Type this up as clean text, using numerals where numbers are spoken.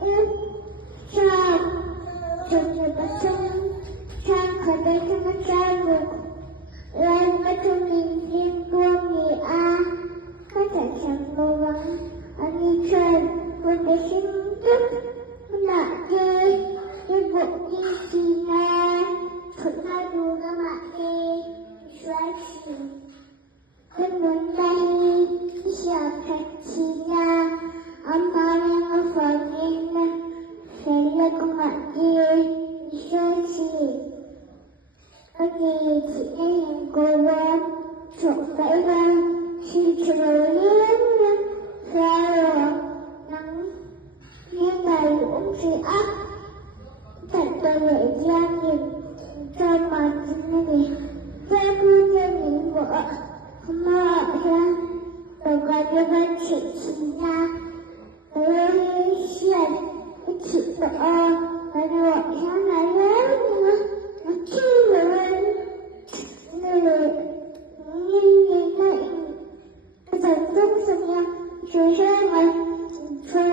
ướt tràn trồng nhiều bát sông tràn khỏi đây cho nó tràn ngược lên với thương mình riêng buông nghỉ a các chẳng chẳng cố gắng anh đi chơi với cái sinh tức nạ chơi đi bộ đi xì nè thật hai đùa các bạn đi xoay xì bên muốn đây sợ thật xì nè 엄마랑 아빠는 살려고 맞지 있었지 어디 지내는 거와 족발과 실수로는 살아 nắng nhưng ngày cũng chỉ áp thật tôi lại gia đình cho mà chính này gia cư gia đình vợ không lo ra rồi gọi cho bạn chị ra chuyện chị vợ và rồi sáng ngày lớn nữa nó chưa lớn người như vậy giờ lúc xong nhau rồi ra ngoài chơi